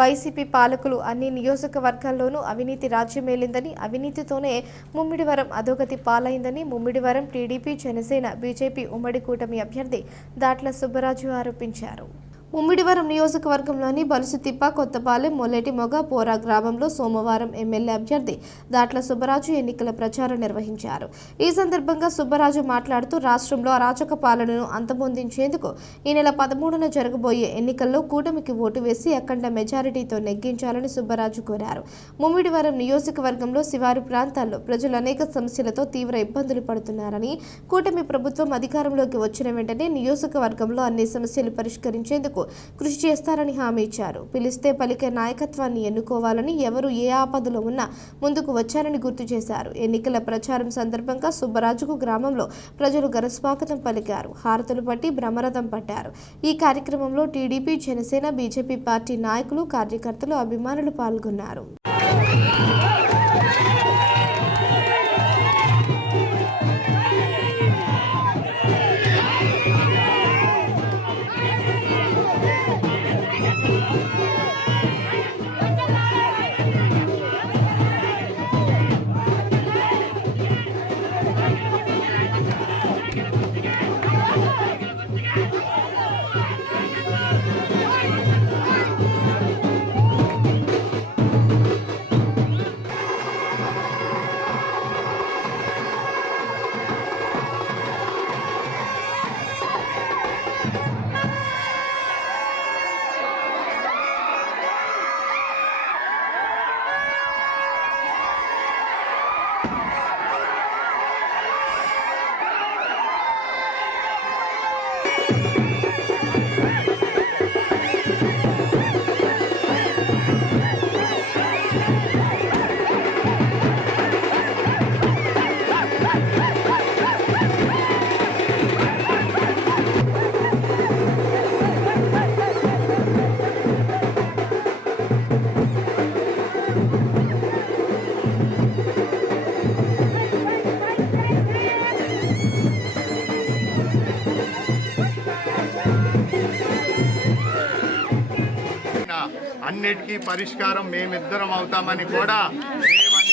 YCP పాలకులు అన్ని నియోజకవర్గాల్లోనూ అవినీతి రాజ్యమేలిందని అవినీతితోనే ముమ్మిడివరం అధోగతి పాలైందని ముమ్మిడివరం టీడీపీ జనసేన బీజేపీ ఉమ్మడి కూటమి అభ్యర్థి దాట్ల సుబ్బరాజు ఆరోపించారు. ఉమ్మిడివరం నియోజకవర్గంలోని బలుసుతిప్ప కొత్తపాలెం మొలటి మొగ పోరా గ్రామంలో సోమవారం ఎమ్మెల్యే అభ్యర్థి దాట్ల సుబ్బరాజు ఎన్నికల ప్రచారం నిర్వహించారు. ఈ సందర్భంగా సుబ్బరాజు మాట్లాడుతూ రాష్ట్రంలో అరాచక పాలనను అంతమొందించేందుకు ఈ నెల పదమూడున జరగబోయే ఎన్నికల్లో కూటమికి ఓటు వేసి అఖండ మెజారిటీతో నెగ్గించాలని సుబ్బరాజు కోరారు. ముమ్మిడివరం నియోజకవర్గంలో శివారు ప్రాంతాల్లో ప్రజలు అనేక సమస్యలతో తీవ్ర ఇబ్బందులు పడుతున్నారని కూటమి ప్రభుత్వం అధికారంలోకి వచ్చిన వెంటనే నియోజకవర్గంలో అన్ని సమస్యలు పరిష్కరించేందుకు కృషి చేస్తారని హామీ ఇచ్చారు. పిలిస్తే పలికే నాయకత్వాన్ని ఎన్నుకోవాలని ఎవరు ఏ ఆపదలో ఉన్నా ముందుకు వచ్చారని గుర్తు చేశారు. ఎన్నికల ప్రచారం సందర్భంగా సుబ్బరాజుకు గ్రామంలో ప్రజలు ఘనస్వాగతం పలికారు. హారతులు పట్టి బ్రహ్మరథం పట్టారు. ఈ కార్యక్రమంలో టీడీపీ జనసేన బీజేపీ పార్టీ నాయకులు కార్యకర్తలు అభిమానులు పాల్గొన్నారు. అన్నిటికీ పరిష్కారం మేమిద్దరం అవుతామని కూడా మేమని